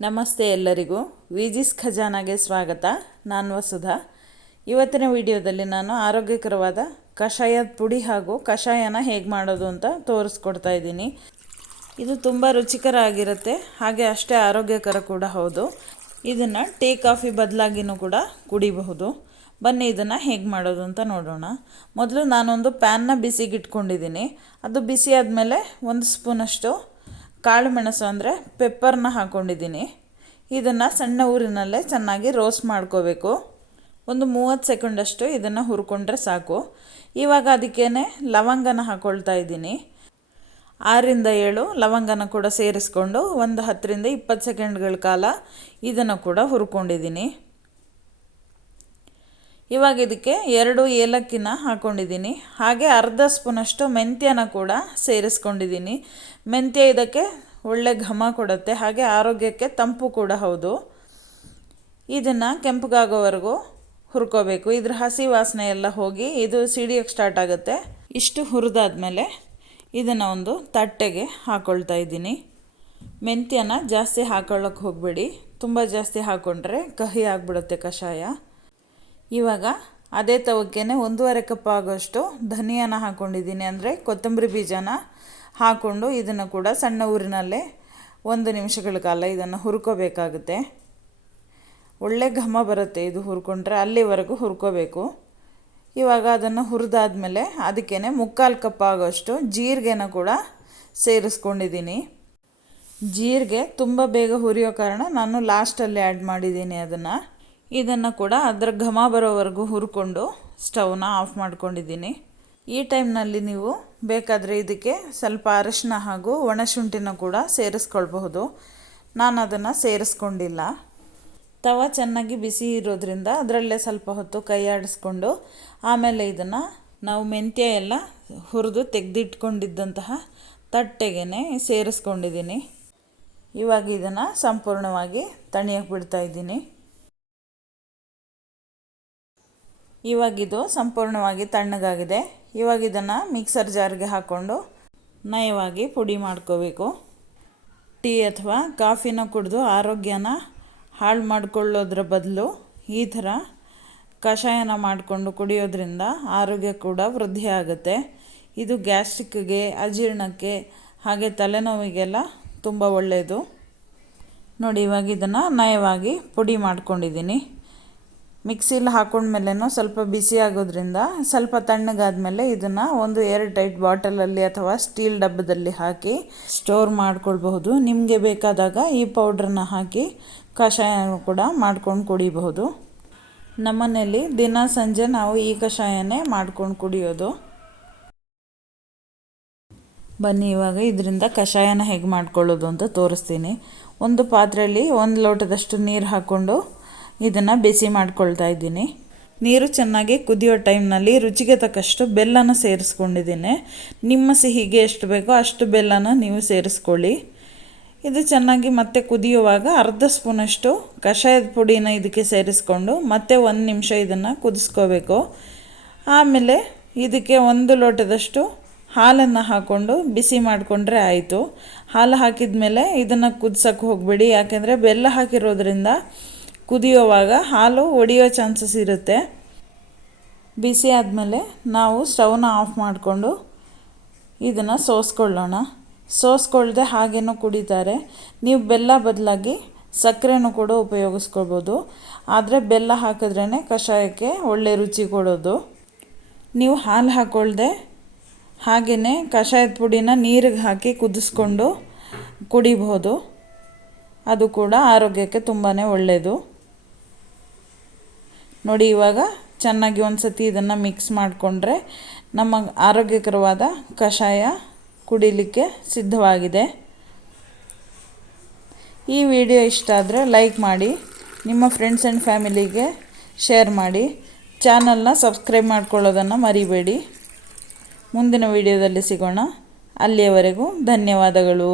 ನಮಸ್ತೆ ಎಲ್ಲರಿಗೂ. ವಿಜಿಸ್ ಖಜಾನಾಗೆ ಸ್ವಾಗತ. ನಾನು ವಸುಧಾ. ಇವತ್ತಿನ ವಿಡಿಯೋದಲ್ಲಿ ನಾನು ಆರೋಗ್ಯಕರವಾದ ಕಷಾಯದ ಪುಡಿ ಹಾಗೂ ಕಷಾಯನ ಹೇಗೆ ಮಾಡೋದು ಅಂತ ತೋರಿಸ್ಕೊಡ್ತಾ ಇದ್ದೀನಿ. ಇದು ತುಂಬ ರುಚಿಕರ ಆಗಿರುತ್ತೆ. ಹಾಗೆ ಅಷ್ಟೇ ಆರೋಗ್ಯಕರ ಕೂಡ ಹೌದು. ಇದನ್ನು ಟೀ, ಕಾಫಿ ಬದಲಾಗಿನೂ ಕೂಡ ಕುಡಿಬಹುದು. ಬನ್ನಿ, ಇದನ್ನು ಹೇಗೆ ಮಾಡೋದು ಅಂತ ನೋಡೋಣ. ಮೊದಲು ನಾನೊಂದು ಪ್ಯಾನ್ನ ಬಿಸಿಗಿಟ್ಕೊಂಡಿದ್ದೀನಿ. ಅದು ಬಿಸಿ ಆದಮೇಲೆ ಒಂದು ಸ್ಪೂನಷ್ಟು ಕಾಳು ಮೆಣಸು ಅಂದರೆ ಪೆಪ್ಪರ್ನ ಹಾಕ್ಕೊಂಡಿದ್ದೀನಿ ಇದನ್ನು ಸಣ್ಣ ಊರಿನಲ್ಲೇ ಚೆನ್ನಾಗಿ ರೋಸ್ಟ್ ಮಾಡ್ಕೋಬೇಕು. ಒಂದು ಮೂವತ್ತು ಸೆಕೆಂಡಷ್ಟು ಇದನ್ನು ಹುರ್ಕೊಂಡ್ರೆ ಸಾಕು. ಇವಾಗ ಅದಕ್ಕೇ ಲವಂಗನ ಹಾಕ್ಕೊಳ್ತಾ ಇದ್ದೀನಿ. ಆರರಿಂದ ಏಳು ಲವಂಗನ ಕೂಡ ಸೇರಿಸ್ಕೊಂಡು ಒಂದು ಹತ್ತರಿಂದ ಇಪ್ಪತ್ತು ಸೆಕೆಂಡ್ಗಳ ಕಾಲ ಇದನ್ನು ಕೂಡ ಹುರ್ಕೊಂಡಿದ್ದೀನಿ. ಇವಾಗ ಇದಕ್ಕೆ ಎರಡು ಏಲಕ್ಕಿನ ಹಾಕ್ಕೊಂಡಿದ್ದೀನಿ ಹಾಗೆ ಅರ್ಧ ಸ್ಪೂನಷ್ಟು ಮೆಂತ್ಯನ ಕೂಡ ಸೇರಿಸ್ಕೊಂಡಿದ್ದೀನಿ. ಮೆಂತ್ಯ ಇದಕ್ಕೆ ಒಳ್ಳೆ ಘಮ ಕೊಡುತ್ತೆ, ಹಾಗೆ ಆರೋಗ್ಯಕ್ಕೆ ತಂಪು ಕೂಡ ಹೌದು. ಇದನ್ನು ಕೆಂಪುಗಾಗೋವರೆಗೂ ಹುರ್ಕೋಬೇಕು. ಇದ್ರ ಹಸಿ ವಾಸನೆ ಎಲ್ಲ ಹೋಗಿ ಇದು ಸಿಡಿಯೋಕ್ಕೆ ಸ್ಟಾರ್ಟ್ ಆಗುತ್ತೆ. ಇಷ್ಟು ಹುರಿದಾದ್ಮೇಲೆ ಇದನ್ನು ಒಂದು ತಟ್ಟೆಗೆ ಹಾಕ್ಕೊಳ್ತಾ ಇದ್ದೀನಿ. ಮೆಂತ್ಯನ ಜಾಸ್ತಿ ಹಾಕೊಳ್ಳೋಕೆ ಹೋಗಬೇಡಿ. ತುಂಬ ಜಾಸ್ತಿ ಹಾಕ್ಕೊಂಡ್ರೆ ಕಹಿ ಆಗಿಬಿಡುತ್ತೆ ಕಷಾಯ. ಇವಾಗ ಅದೇ ತವಕ್ಕೆ ಒಂದೂವರೆ ಕಪ್ ಆಗೋಷ್ಟು ಧನಿಯಾನ ಹಾಕ್ಕೊಂಡಿದ್ದೀನಿ ಅಂದರೆ ಕೊತ್ತಂಬರಿ ಬೀಜನ ಹಾಕ್ಕೊಂಡು ಇದನ್ನು ಕೂಡ ಸಣ್ಣ ಊರಿನಲ್ಲೇ ಒಂದು ನಿಮಿಷಗಳ ಕಾಲ ಇದನ್ನು ಹುರ್ಕೋಬೇಕಾಗುತ್ತೆ. ಒಳ್ಳೆ ಘಮ ಬರುತ್ತೆ ಇದು ಹುರ್ಕೊಂಡ್ರೆ ಅಲ್ಲಿವರೆಗೂ ಹುರ್ಕೋಬೇಕು. ಇವಾಗ ಅದನ್ನು ಹುರಿದಾದ್ಮೇಲೆ ಅದಕ್ಕೇ ಮುಕ್ಕಾಲು ಕಪ್ ಆಗೋಷ್ಟು ಜೀರಿಗೆನ ಕೂಡ ಸೇರಿಸ್ಕೊಂಡಿದ್ದೀನಿ. ಜೀರಿಗೆ ತುಂಬ ಬೇಗ ಹುರಿಯೋ ಕಾರಣ ನಾನು ಲಾಸ್ಟಲ್ಲಿ ಆ್ಯಡ್ ಮಾಡಿದ್ದೀನಿ ಅದನ್ನು. ಇದನ್ನು ಕೂಡ ಅದರ ಘಮ ಬರೋವರೆಗೂ ಹುರ್ಕೊಂಡು ಸ್ಟವ್ನ ಆಫ್ ಮಾಡ್ಕೊಂಡಿದ್ದೀನಿ. ಈ ಟೈಮ್ನಲ್ಲಿ ನೀವು ಬೇಕಾದರೆ ಇದಕ್ಕೆ ಸ್ವಲ್ಪ ಅರಶಿನ ಹಾಗೂ ಒಣಶುಂಠಿನ ಕೂಡ ಸೇರಿಸ್ಕೊಳ್ಬಹುದು. ನಾನು ಅದನ್ನು ಸೇರಿಸ್ಕೊಂಡಿಲ್ಲ. ತವ ಚೆನ್ನಾಗಿ ಬಿಸಿ ಇರೋದ್ರಿಂದ ಅದರಲ್ಲೇ ಸ್ವಲ್ಪ ಹೊತ್ತು ಕೈ ಆಡಿಸ್ಕೊಂಡು ಆಮೇಲೆ ಇದನ್ನು ನಾವು ಮೆಂತ್ಯ ಎಲ್ಲ ಹುರಿದು ತೆಗೆದಿಟ್ಕೊಂಡಿದ್ದಂತಹ ತಟ್ಟೆಗೆ ಸೇರಿಸ್ಕೊಂಡಿದ್ದೀನಿ. ಇವಾಗ ಇದನ್ನು ಸಂಪೂರ್ಣವಾಗಿ ತಣಿಯಕ್ಕೆ ಬಿಡ್ತಾ ಇವಾಗಿದು ಸಂಪೂರ್ಣವಾಗಿ ತಣ್ಣಗಾಗಿದೆ. ಇವಾಗ ಇದನ್ನು ಮಿಕ್ಸರ್ ಜಾರ್ಗೆ ಹಾಕ್ಕೊಂಡು ನಯವಾಗಿ ಪುಡಿ ಮಾಡ್ಕೋಬೇಕು. ಟೀ ಅಥವಾ ಕಾಫಿನ ಕುಡಿದು ಆರೋಗ್ಯನ ಹಾಳು ಮಾಡಿಕೊಳ್ಳೋದ್ರ ಬದಲು ಈ ಥರ ಕಷಾಯನ ಮಾಡಿಕೊಂಡು ಕುಡಿಯೋದ್ರಿಂದ ಆರೋಗ್ಯ ಕೂಡ ವೃದ್ಧಿ ಆಗುತ್ತೆ. ಇದು ಗ್ಯಾಸ್ಟ್ರಿಕ್ಗೆ, ಅಜೀರ್ಣಕ್ಕೆ ಹಾಗೆ ತಲೆನೋವಿಗೆಲ್ಲ ತುಂಬ ಒಳ್ಳೆಯದು ನೋಡಿ ಇವಾಗ ಇದನ್ನು ನಯವಾಗಿ ಪುಡಿ ಮಾಡ್ಕೊಂಡಿದ್ದೀನಿ. ಮಿಕ್ಸಿಲಿ ಹಾಕೊಂಡ್ಮೇಲೆ ಸ್ವಲ್ಪ ಬಿಸಿ ಆಗೋದ್ರಿಂದ ಸ್ವಲ್ಪ ತಣ್ಣಗಾದ್ಮೇಲೆ ಇದನ್ನು ಒಂದು ಏರ್ ಟೈಟ್ ಬಾಟಲಲ್ಲಿ ಅಥವಾ ಸ್ಟೀಲ್ ಡಬ್ಬದಲ್ಲಿ ಹಾಕಿ ಸ್ಟೋರ್ ಮಾಡ್ಕೊಳ್ಬಹುದು. ನಿಮಗೆ ಬೇಕಾದಾಗ ಈ ಪೌಡ್ರನ್ನ ಹಾಕಿ ಕಷಾಯ ಕೂಡ ಮಾಡ್ಕೊಂಡು ಕುಡಿಬಹುದು. ನಮ್ಮನೇಲಿ ದಿನ ಸಂಜೆ ನಾವು ಈ ಕಷಾಯನೇ ಮಾಡ್ಕೊಂಡು ಕುಡಿಯೋದು. ಬನ್ನಿ, ಇವಾಗ ಇದರಿಂದ ಕಷಾಯನ ಹೇಗೆ ಮಾಡ್ಕೊಳ್ಳೋದು ಅಂತ ತೋರಿಸ್ತೀನಿ. ಒಂದು ಪಾತ್ರೆಯಲ್ಲಿ ಒಂದು ಲೋಟದಷ್ಟು ನೀರು ಹಾಕ್ಕೊಂಡು ಇದನ್ನು ಬಿಸಿ ಮಾಡ್ಕೊಳ್ತಾ ಇದ್ದೀನಿ. ನೀರು ಚೆನ್ನಾಗಿ ಕುದಿಯೋ ಟೈಮ್ನಲ್ಲಿ ರುಚಿಗೆ ತಕ್ಕಷ್ಟು ಬೆಲ್ಲನ ಸೇರಿಸ್ಕೊಂಡಿದ್ದೀನಿ. ನಿಮ್ಮ ಸಿಹಿಗೆ ಎಷ್ಟು ಬೇಕೋ ಅಷ್ಟು ಬೆಲ್ಲನ ನೀವು ಸೇರಿಸ್ಕೊಳ್ಳಿ. ಇದು ಚೆನ್ನಾಗಿ ಮತ್ತೆ ಕುದಿಯುವಾಗ ಅರ್ಧ ಸ್ಪೂನಷ್ಟು ಕಷಾಯದ ಪುಡಿನ ಇದಕ್ಕೆ ಸೇರಿಸ್ಕೊಂಡು ಮತ್ತೆ ಒಂದು ನಿಮಿಷ ಇದನ್ನು ಕುದಿಸ್ಕೋಬೇಕು. ಆಮೇಲೆ ಇದಕ್ಕೆ ಒಂದು ಲೋಟದಷ್ಟು ಹಾಲನ್ನು ಹಾಕ್ಕೊಂಡು ಬಿಸಿ ಮಾಡಿಕೊಂಡ್ರೆ ಆಯಿತು. ಹಾಲು ಹಾಕಿದ ಮೇಲೆ ಇದನ್ನು ಕುದಿಸೋಕ್ಕೆ ಹೋಗಬೇಡಿ, ಯಾಕೆಂದರೆ ಬೆಲ್ಲ ಹಾಕಿರೋದ್ರಿಂದ ಕುದಿಯೋವಾಗ ಹಾಲು ಒಡೆಯೋ ಚಾನ್ಸಸ್ ಇರುತ್ತೆ. ಬಿಸಿ ಆದಮೇಲೆ ನಾವು ಸ್ಟವ್ನ ಆಫ್ ಮಾಡಿಕೊಂಡು ಇದನ್ನು ಸೋಸ್ಕೊಳ್ಳೋಣ. ಸೋಸ್ಕೊಳ್ಳದೆ ಹಾಗೇನೂ ಕುಡಿತಾರೆ. ನೀವು ಬೆಲ್ಲ ಬದಲಾಗಿ ಸಕ್ಕರೆನೂ ಕೂಡ ಉಪಯೋಗಿಸ್ಕೊಳ್ಬೋದು. ಆದರೆ ಬೆಲ್ಲ ಹಾಕಿದ್ರೇ ಕಷಾಯಕ್ಕೆ ಒಳ್ಳೆ ರುಚಿ ಕೊಡೋದು. ನೀವು ಹಾಲು ಹಾಕ್ಕೊಳ್ದೆ ಹಾಗೆಯೇ ಕಷಾಯದ ಪುಡಿನ ನೀರಿಗೆ ಹಾಕಿ ಕುದಿಸ್ಕೊಂಡು ಕುಡಿಬಹುದು ಅದು ಕೂಡ ಆರೋಗ್ಯಕ್ಕೆ ತುಂಬಾ ಒಳ್ಳೆಯದು ನೋಡಿ ಇವಾಗ ಚೆನ್ನಾಗಿ ಒಂದು ಸತಿ ಇದನ್ನು ಮಿಕ್ಸ್ ಮಾಡಿಕೊಂಡ್ರೆ ನಮ್ಮ ಆರೋಗ್ಯಕರವಾದ ಕಷಾಯ ಕುಡಿಲಿಕ್ಕೆ ಸಿದ್ಧವಾಗಿದೆ. ಈ ವಿಡಿಯೋ ಇಷ್ಟ ಆದರೆ ಲೈಕ್ ಮಾಡಿ, ನಿಮ್ಮ ಫ್ರೆಂಡ್ಸ್ ಆ್ಯಂಡ್ ಫ್ಯಾಮಿಲಿಗೆ ಶೇರ್ ಮಾಡಿ ಚಾನಲ್ನ ಸಬ್ಸ್ಕ್ರೈಬ್ ಮಾಡ್ಕೊಳ್ಳೋದನ್ನು ಮರಿಬೇಡಿ. ಮುಂದಿನ ವಿಡಿಯೋದಲ್ಲಿ ಸಿಗೋಣ. ಅಲ್ಲಿಯವರೆಗೂ ಧನ್ಯವಾದಗಳು.